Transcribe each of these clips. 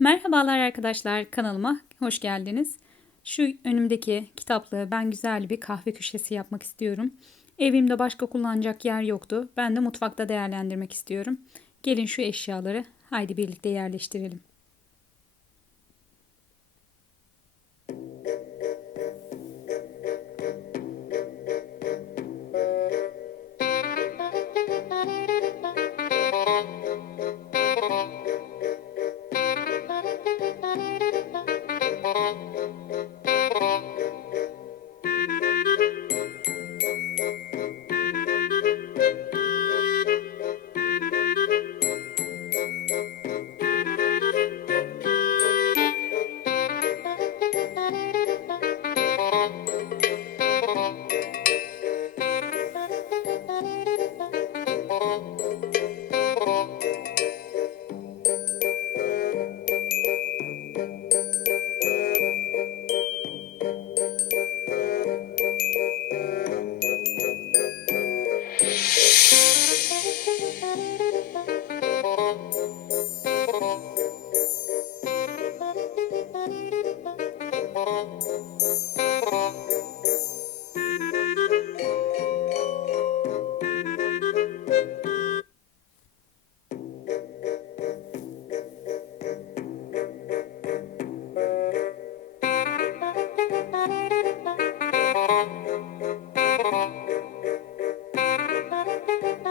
Merhabalar arkadaşlar kanalıma hoş geldiniz. Şu önümdeki kitaplığı ben güzel bir kahve köşesi yapmak istiyorum. Evimde başka kullanacak yer yoktu. Ben de mutfakta değerlendirmek istiyorum. Gelin şu eşyaları haydi birlikte yerleştirelim.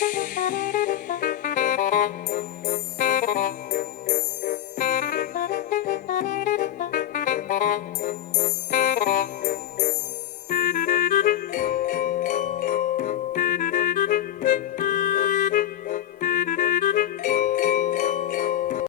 Thank you.